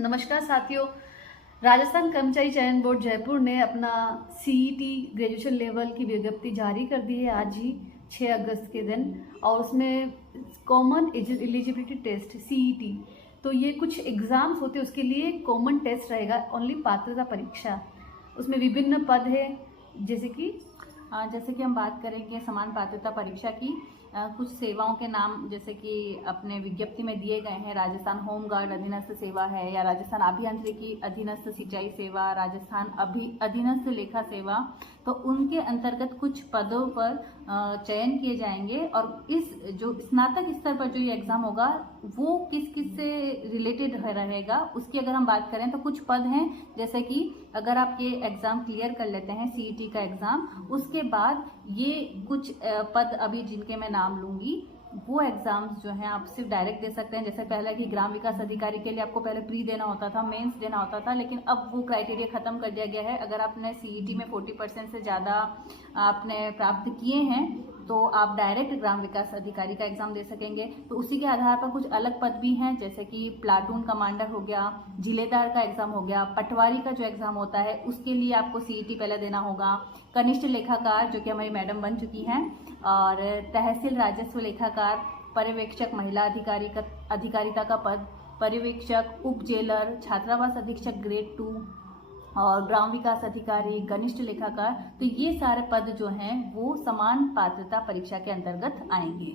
नमस्कार साथियों। राजस्थान कर्मचारी चयन बोर्ड जयपुर ने अपना सीईटी ग्रेजुएशन लेवल की विज्ञप्ति जारी कर दी है आज ही 6 अगस्त के दिन। और उसमें कॉमन एलिजिबिलिटी टेस्ट सीईटी, तो ये कुछ एग्ज़ाम्स होते हैं, उसके लिए कॉमन टेस्ट रहेगा, ओनली पात्रता परीक्षा। उसमें विभिन्न पद है, जैसे कि हम बात करेंगे समान पात्रता परीक्षा की। कुछ सेवाओं के नाम जैसे कि अपने विज्ञप्ति में दिए गए हैं। राजस्थान होमगार्ड अधीनस्थ सेवा है, या राजस्थान अभियांत्रिकी अधीनस्थ सिंचाई सेवा, राजस्थान अधीनस्थ लेखा सेवा। तो उनके अंतर्गत कुछ पदों पर चयन किए जाएंगे, और इस जो स्नातक स्तर पर जो ये एग्ज़ाम होगा वो किस किस से रिलेटेड रहेगा, उसकी अगर हम बात करें तो कुछ पद हैं, जैसे कि अगर आप ये एग्ज़ाम क्लियर कर लेते हैं सीईटी का एग्ज़ाम, उसके बाद ये कुछ पद अभी जिनके मैं नाम लूँगी, वो एग्ज़ाम्स जो हैं आप सिर्फ डायरेक्ट दे सकते हैं। जैसे पहले कि ग्राम विकास अधिकारी के लिए आपको पहले प्री देना होता था, मेंस देना होता था, लेकिन अब वो क्राइटेरिया ख़त्म कर दिया गया है। अगर आपने सीईटी में 40% से ज़्यादा आपने प्राप्त किए हैं तो आप डायरेक्ट ग्राम विकास अधिकारी का एग्ज़ाम दे सकेंगे। तो उसी के आधार पर कुछ अलग पद भी हैं, जैसे कि प्लाटून कमांडर हो गया, जिलेदार का एग्ज़ाम हो गया, पटवारी का जो एग्ज़ाम होता है उसके लिए आपको सीईटी पहले देना होगा, कनिष्ठ लेखाकार जो कि हमारी मैडम बन चुकी हैं, और तहसील राजस्व लेखाकार, पर्यवेक्षक महिला अधिकारिता का पद, पर्यवेक्षक, उप जेलर, छात्रावास अधीक्षक ग्रेड 2 और ग्राम विकास अधिकारी, कनिष्ठ लेखाकार। तो ये सारे पद जो हैं वो समान पात्रता परीक्षा के अंतर्गत आएंगे।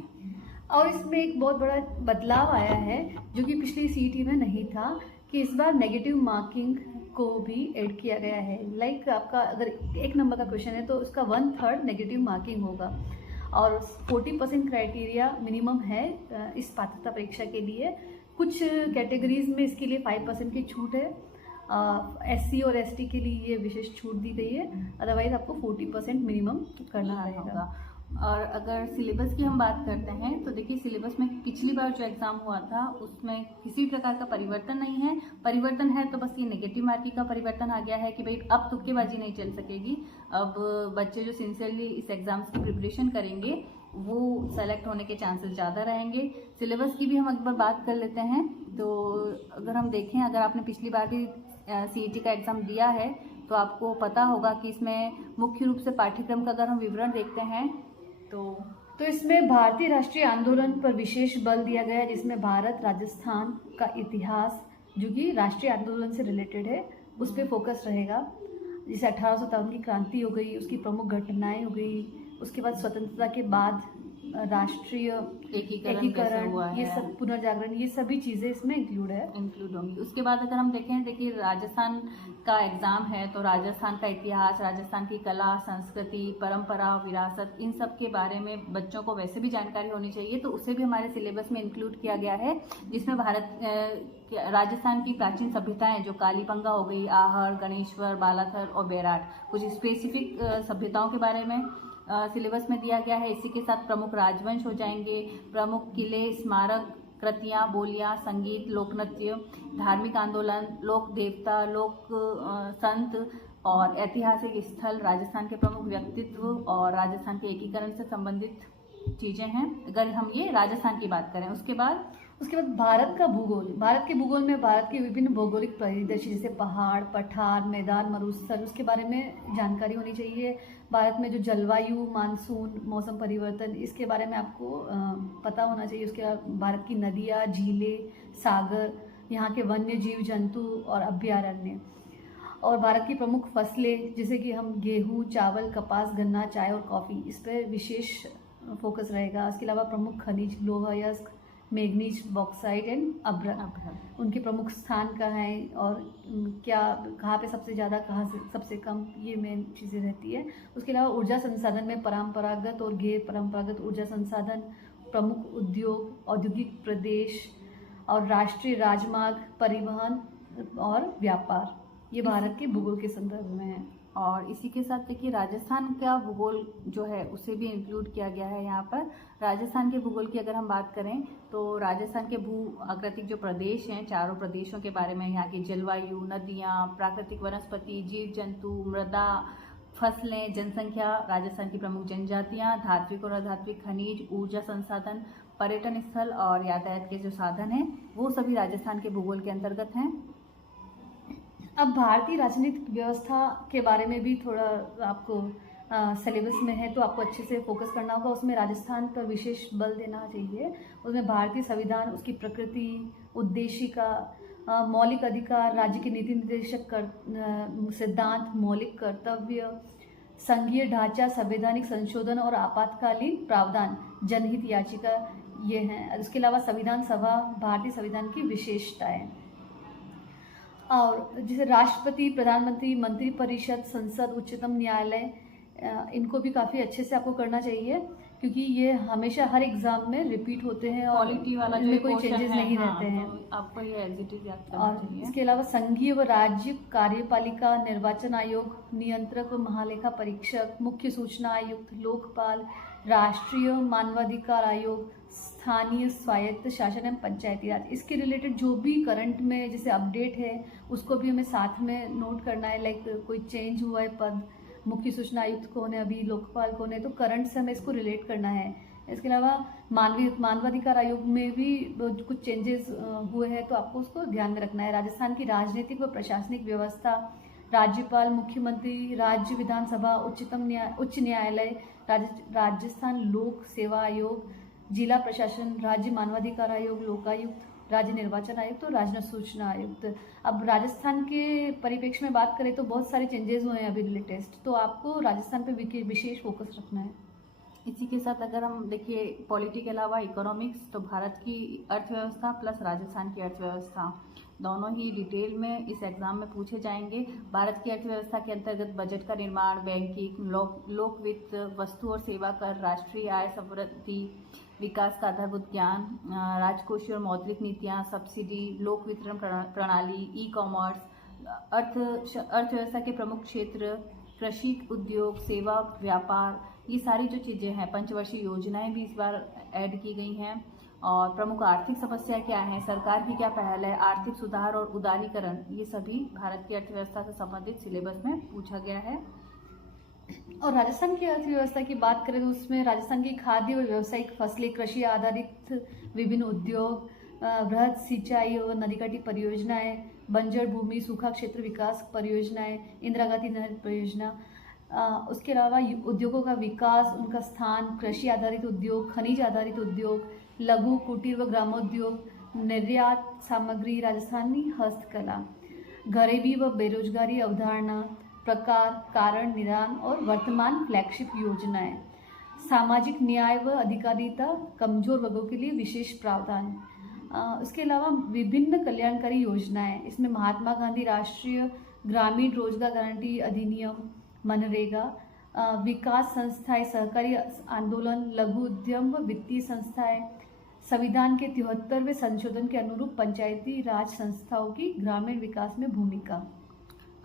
और इसमें एक बहुत बड़ा बदलाव आया है जो कि पिछली सीईटी में नहीं था, कि इस बार नेगेटिव मार्किंग को भी ऐड किया गया है। लाइक आपका अगर 1 नंबर का क्वेश्चन है तो उसका 1/3 नेगेटिव मार्किंग होगा, और 40% क्राइटेरिया मिनिमम है इस पात्रता परीक्षा के लिए। कुछ कैटेगरीज में इसके लिए 5% की छूट है, एससी और एसटी के लिए ये विशेष छूट दी गई है, अदरवाइज आपको 40% मिनिमम करना रहेगा। और अगर सिलेबस की हम बात करते हैं तो देखिए, सिलेबस में पिछली बार जो एग्ज़ाम हुआ था उसमें किसी प्रकार का परिवर्तन नहीं है। परिवर्तन है तो बस ये नेगेटिव मार्किंग का परिवर्तन आ गया है कि भाई अब तुक्केबाजी नहीं चल सकेगी। अब बच्चे जो सिंसियरली इस एग्ज़ाम्स की प्रिपरेशन करेंगे वो सेलेक्ट होने के चांसेस ज़्यादा रहेंगे। सिलेबस की भी हम एक बार बात कर लेते हैं। तो अगर हम देखें, अगर आपने पिछली बार भी सीईटी का एग्ज़ाम दिया है तो आपको पता होगा कि इसमें मुख्य रूप से पाठ्यक्रम का अगर हम विवरण देखते हैं तो इसमें भारतीय राष्ट्रीय आंदोलन पर विशेष बल दिया गया है, जिसमें भारत राजस्थान का इतिहास जो कि राष्ट्रीय आंदोलन से रिलेटेड है उस पर फोकस रहेगा। जैसे 1857 की क्रांति हो गई, उसकी प्रमुख घटनाएं हो गई, उसके बाद स्वतंत्रता के बाद राष्ट्रीय एकीकरण, ये सब पुनर्जागरण, ये सभी चीज़ें इसमें इंक्लूड होंगी। उसके बाद अगर हम देखें, देखिए राजस्थान का एग्ज़ाम है तो राजस्थान का इतिहास, राजस्थान की कला, संस्कृति, परंपरा, विरासत, इन सब के बारे में बच्चों को वैसे भी जानकारी होनी चाहिए, तो उसे भी हमारे सिलेबस में इंक्लूड किया गया है, जिसमें राजस्थान की प्राचीन सभ्यताएं जो कालीबंगा हो गई, आहर, गणेश्वर, बालाथर और बेराट, कुछ स्पेसिफिक सभ्यताओं के बारे में सिलेबस में दिया गया है। इसी के साथ प्रमुख राजवंश हो जाएंगे, प्रमुख किले, स्मारक, कृतियाँ, बोलियाँ, संगीत, लोक नृत्य, धार्मिक आंदोलन, लोक देवता, लोक संत और ऐतिहासिक स्थल, राजस्थान के प्रमुख व्यक्तित्व और राजस्थान के एकीकरण से संबंधित चीज़ें हैं, अगर हम ये राजस्थान की बात करें। उसके बाद भारत का भूगोल, भारत के भूगोल में भारत के विभिन्न भौगोलिक परिदृश्य जैसे पहाड़, पठार, मैदान, मरुस्थल, उसके बारे में जानकारी होनी चाहिए। भारत में जो जलवायु, मानसून, मौसम परिवर्तन, इसके बारे में आपको पता होना चाहिए। उसके बाद भारत की नदियाँ, झीलें, सागर, यहाँ के वन्य जीव जंतु और अभयारण्य, और भारत की प्रमुख फसलें जैसे कि हम गेहूँ, चावल, कपास, गन्ना, चाय और कॉफ़ी, इस पर विशेष फोकस रहेगा। इसके अलावा प्रमुख खनिज, लोहा, यस्क, मैग्नीज, बॉक्साइट एंड अभ्रक, उनके प्रमुख स्थान कहाँ है और कहाँ पे सबसे ज़्यादा, कहाँ से सबसे कम, ये मेन चीज़ें रहती है। उसके अलावा ऊर्जा संसाधन में परंपरागत और गैर परंपरागत ऊर्जा संसाधन, प्रमुख उद्योग, औद्योगिक प्रदेश और राष्ट्रीय राजमार्ग, परिवहन और व्यापार, ये भारत के भूगोल के संदर्भ में है। और इसी के साथ देखिए, राजस्थान का भूगोल जो है उसे भी इंक्लूड किया गया है यहाँ पर। राजस्थान के भूगोल की अगर हम बात करें तो राजस्थान के भू आकृतिक जो प्रदेश हैं, चारों प्रदेशों के बारे में, यहाँ की जलवायु, नदियाँ, प्राकृतिक वनस्पति, जीव जंतु, मृदा, फसलें, जनसंख्या, राजस्थान की प्रमुख जनजातियाँ, धात्विक और अधात्विक खनिज, ऊर्जा संसाधन, पर्यटन स्थल और यातायात के जो साधन हैं, वो सभी राजस्थान के भूगोल के अंतर्गत हैं। अब भारतीय राजनीतिक व्यवस्था के बारे में भी थोड़ा आपको सिलेबस में है तो आपको अच्छे से फोकस करना होगा। उसमें राजस्थान पर विशेष बल देना चाहिए। उसमें भारतीय संविधान, उसकी प्रकृति, उद्देशिका, मौलिक अधिकार, राज्य के नीति निर्देशक सिद्धांत, मौलिक कर्तव्य, संघीय ढांचा, संवैधानिक संशोधन और आपातकालीन प्रावधान, जनहित याचिका, ये हैं। उसके अलावा संविधान सभा, भारतीय संविधान की विशेषताएं, और जैसे राष्ट्रपति, प्रधानमंत्री, मंत्रिपरिषद, संसद, उच्चतम न्यायालय, इनको भी काफ़ी अच्छे से आपको करना चाहिए क्योंकि ये हमेशा हर एग्जाम में रिपीट होते हैं और क्वालिटी वाला इनमें जो कोई क्वेश्चन चेंजेस है, नहीं हाँ, रहते हैं। तो आपको ये एज इट इज याद करना और चाहिए। इसके अलावा संघीय व राज्य कार्यपालिका, निर्वाचन आयोग, नियंत्रक व महालेखा परीक्षक, मुख्य सूचना आयुक्त, लोकपाल, राष्ट्रीय मानवाधिकार आयोग, स्थानीय स्वायत्त शासन एवं पंचायती राज, इसके रिलेटेड जो भी करंट में जैसे अपडेट है उसको भी हमें साथ में नोट करना है। लाइक कोई चेंज हुआ है पद, मुख्य सूचना आयुक्त कौन है अभी, लोकपाल कौन है, तो करंट से हमें इसको रिलेट करना है। इसके अलावा मानवाधिकार आयोग में भी कुछ चेंजेस हुए हैं तो आपको उसको ध्यान में रखना है। राजस्थान की राजनीतिक व प्रशासनिक व्यवस्था, राज्यपाल, मुख्यमंत्री, राज्य विधानसभा, उच्च न्यायालय, राजस्थान लोक सेवा आयोग, जिला प्रशासन, राज्य मानवाधिकार आयोग, लोकायुक्त, राज्य निर्वाचन आयुक्त और राज्य सूचना आयुक्त। अब राजस्थान के परिप्रेक्ष्य में बात करें तो बहुत सारे चेंजेस हुए हैं अभी लेटेस्ट, तो आपको राजस्थान पे विशेष फोकस रखना है। इसी के साथ अगर हम देखिए पॉलिटी के अलावा इकोनॉमिक्स, तो भारत की अर्थव्यवस्था प्लस राजस्थान की अर्थव्यवस्था दोनों ही डिटेल में इस एग्जाम में पूछे जाएंगे। भारत की अर्थव्यवस्था के अंतर्गत बजट का निर्माण, बैंकिंग, लोक वित्त, वस्तु और सेवा कर, राष्ट्रीय आय समृद्धि, विकास का आधारभूत ज्ञान, राजकोषीय और मौद्रिक नीतियाँ, सब्सिडी, लोक वितरण प्रणाली, ई कॉमर्स, अर्थव्यवस्था के प्रमुख क्षेत्र, कृषि, उद्योग, सेवा, व्यापार, ये सारी जो चीज़ें हैं, पंचवर्षीय योजनाएं भी इस बार ऐड की गई हैं। और प्रमुख आर्थिक समस्या क्या है, सरकार की क्या पहल है, आर्थिक सुधार और उदारीकरण, ये सभी भारत की अर्थव्यवस्था से संबंधित सिलेबस में पूछा गया है। और राजस्थान की अर्थव्यवस्था की बात करें तो उसमें राजस्थान की खाद्य और व्यावसायिक फसलें, कृषि आधारित विभिन्न उद्योग, बृहद सिंचाई और नदीकाठी परियोजनाएं, बंजर भूमि, सूखा क्षेत्र विकास परियोजनाएं, इंदिरा गांधी नहर परियोजना, उसके अलावा उद्योगों का विकास, उनका स्थान, कृषि आधारित उद्योग, खनिज आधारित उद्योग, लघु कुटीर व ग्रामोद्योग, निर्यात सामग्री, राजस्थानी हस्तकला, गरीबी व बेरोजगारी अवधारणा, प्रकार, कारण, निदान और वर्तमान फ्लैगशिप योजनाएं, सामाजिक न्याय व अधिकारिता, कमजोर वर्गों के लिए विशेष प्रावधान। इसके अलावा विभिन्न कल्याणकारी योजनाएं, इसमें महात्मा गांधी राष्ट्रीय ग्रामीण रोजगार गारंटी अधिनियम, मनरेगा, विकास संस्थाएं, सहकारी आंदोलन, लघु उद्यम व वित्तीय संस्थाएं, संविधान के 73वें संशोधन के अनुरूप पंचायती राज संस्थाओं की ग्रामीण विकास में भूमिका।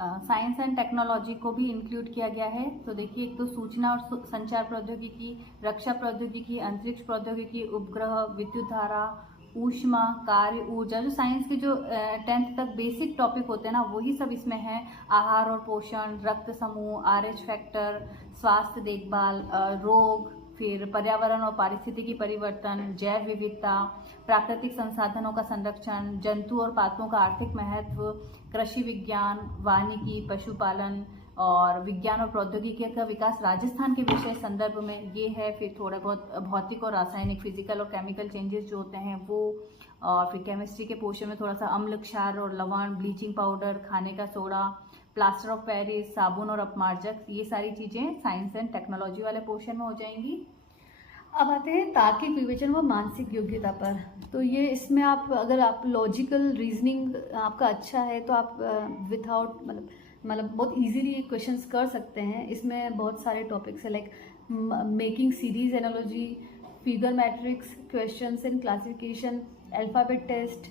साइंस एंड टेक्नोलॉजी को भी इंक्लूड किया गया है। तो देखिए, एक तो सूचना और संचार प्रौद्योगिकी, रक्षा प्रौद्योगिकी, अंतरिक्ष प्रौद्योगिकी, उपग्रह, विद्युत धारा, ऊष्मा, कार्य ऊर्जा, जो साइंस के जो 10th तक बेसिक टॉपिक होते हैं ना, वही सब इसमें है। आहार और पोषण, रक्त समूह, RH फैक्टर, स्वास्थ्य देखभाल, रोग, फिर पर्यावरण और पारिस्थितिकी परिवर्तन, जैव विविधता, प्राकृतिक संसाधनों का संरक्षण, जंतु और पादपों का आर्थिक महत्व, कृषि विज्ञान, वानिकी, पशुपालन और विज्ञान और प्रौद्योगिकी का विकास राजस्थान के विषय संदर्भ में ये है। फिर थोड़ा बहुत भौतिक और रासायनिक, फिजिकल और केमिकल चेंजेस जो होते हैं वो, और फिर केमिस्ट्री के पोर्शन में थोड़ा सा अम्ल, क्षार और लवण, ब्लीचिंग पाउडर, खाने का सोडा, प्लास्टर ऑफ पेरिस, साबुन और अपमार्जक, ये सारी चीज़ें साइंस एंड टेक्नोलॉजी वाले पोर्शन में हो जाएंगी। अब आते हैं तार्किक विवेचन व मानसिक योग्यता पर। तो ये इसमें आप अगर आप लॉजिकल रीजनिंग आपका अच्छा है तो आप विदाउट मतलब बहुत इजीली क्वेश्चंस कर सकते हैं। इसमें बहुत सारे टॉपिक्स है, like making series analogy, figure matrix, questions and classification, alphabet test,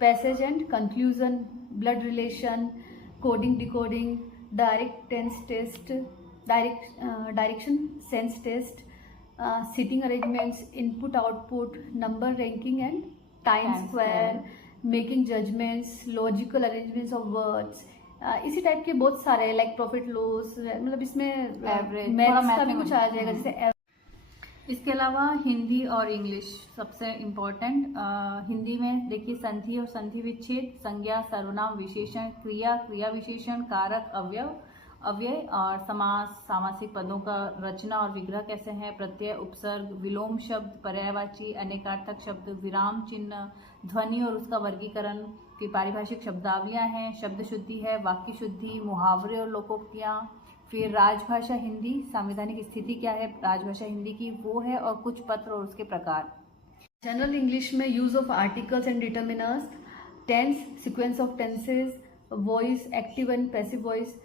passage and conclusion, blood relation, coding decoding, direction sense test, sitting arrangements, input output, number ranking and time square, making judgments, logical arrangements of words, इसी type के बहुत सारे हैं, like profit loss, मतलब इसमें average, maths का भी कुछ आ जाएगा, जैसे इसके अलावा हिंदी और इंग्लिश सबसे इम्पोर्टेंट। हिंदी में देखिए संधि और संधि विच्छेद, संज्ञा, सर्वनाम, विशेषण, क्रिया, क्रिया विशेषण, कारक, अव्यय और समास, सामासिक पदों का रचना और विग्रह कैसे हैं, प्रत्यय, उपसर्ग, विलोम शब्द, पर्यायवाची, अनेकार्थक शब्द, विराम चिन्ह, ध्वनि और उसका वर्गीकरण की पारिभाषिक शब्दावलियां हैं, शब्द शुद्धि है, वाक्य शुद्धि, मुहावरे और लोकोक्तियां, फिर राजभाषा हिंदी, संवैधानिक स्थिति क्या है राजभाषा हिंदी की वो है, और कुछ पत्र और उसके प्रकार। जनरल इंग्लिश में use of articles and determiners, tense, sequence of tenses, voice, active and passive voice,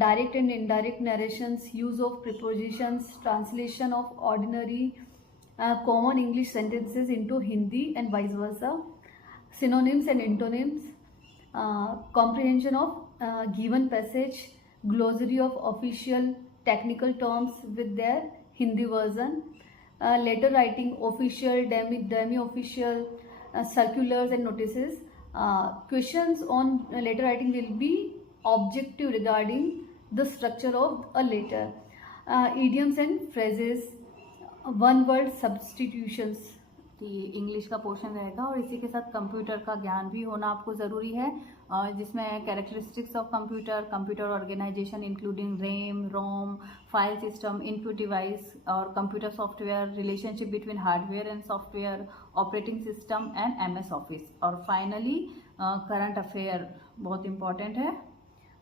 direct and indirect narrations, use of prepositions, translation of ordinary common English sentences into Hindi and vice versa, synonyms and antonyms, comprehension of given passage, glossary of official technical terms with their Hindi version, letter writing, official, demi-official, circulars and notices. Questions on letter writing will be objective regarding the structure of a letter, idioms and phrases, one word substitutions. तो ये English का portion रहेगा, और इसी के साथ computer का ज्ञान भी होना आपको ज़रूरी है, जिसमें characteristics of computer, computer organization including RAM, ROM, file system, input device और computer software, relationship between hardware and software, operating system and MS Office, और फाइनली करंट अफेयर बहुत इंपॉर्टेंट है।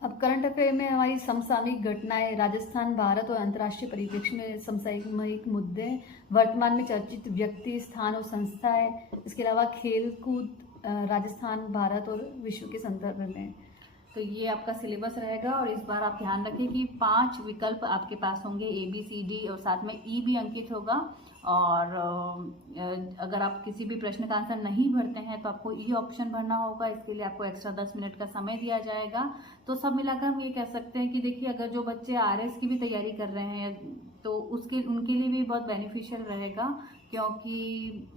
अब करंट अफेयर में हमारी समसामयिक घटनाएं, राजस्थान, भारत और अंतर्राष्ट्रीय परिप्रेक्ष्य में समसामयिक मुद्दे, वर्तमान में चर्चित व्यक्ति, स्थान और संस्थाएं, इसके अलावा खेल कूद, राजस्थान, भारत और विश्व के संदर्भ में। तो ये आपका सिलेबस रहेगा, और इस बार आप ध्यान रखें कि 5 विकल्प आपके पास होंगे, ABCD, और साथ में E भी अंकित होगा, और अगर आप किसी भी प्रश्न का आंसर नहीं भरते हैं तो आपको E ऑप्शन भरना होगा। इसके लिए आपको एक्स्ट्रा 10 मिनट का समय दिया जाएगा। तो सब मिलाकर हम ये कह सकते हैं कि देखिए, अगर जो बच्चे RS की भी तैयारी कर रहे हैं तो उनके लिए भी बहुत बेनिफिशियल रहेगा, क्योंकि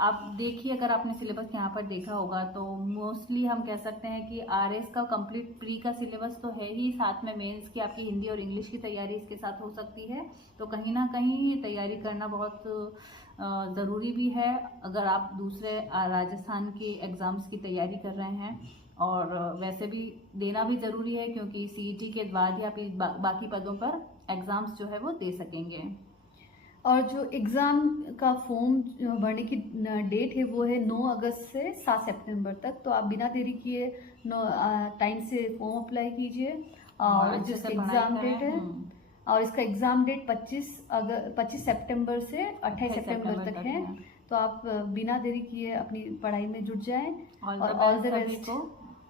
आप देखिए, अगर आपने सिलेबस यहाँ पर देखा होगा तो मोस्टली हम कह सकते हैं कि RS का कंप्लीट प्री का सिलेबस तो है ही, साथ में मेंस की आपकी हिंदी और इंग्लिश की तैयारी इसके साथ हो सकती है। तो कहीं ना कहीं तैयारी करना बहुत ज़रूरी भी है, अगर आप दूसरे राजस्थान के एग्ज़ाम्स की तैयारी कर रहे हैं, और वैसे भी देना भी ज़रूरी है, क्योंकि CET के बाद ही आप बाकी पदों पर एग्ज़ाम्स जो है वो दे सकेंगे। और जो एग्ज़ाम का फॉर्म भरने की डेट है वो है 9 अगस्त से 7 सितंबर तक। तो आप बिना देरी किए टाइम से फॉर्म अप्लाई कीजिए, और जो एग्ज़ाम डेट है, और इसका एग्ज़ाम डेट 25 सितंबर से 28 सितंबर तक है। तो आप बिना देरी किए अपनी पढ़ाई में जुट जाएं, और ऑल द बेस्ट।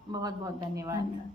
बहुत बहुत धन्यवाद।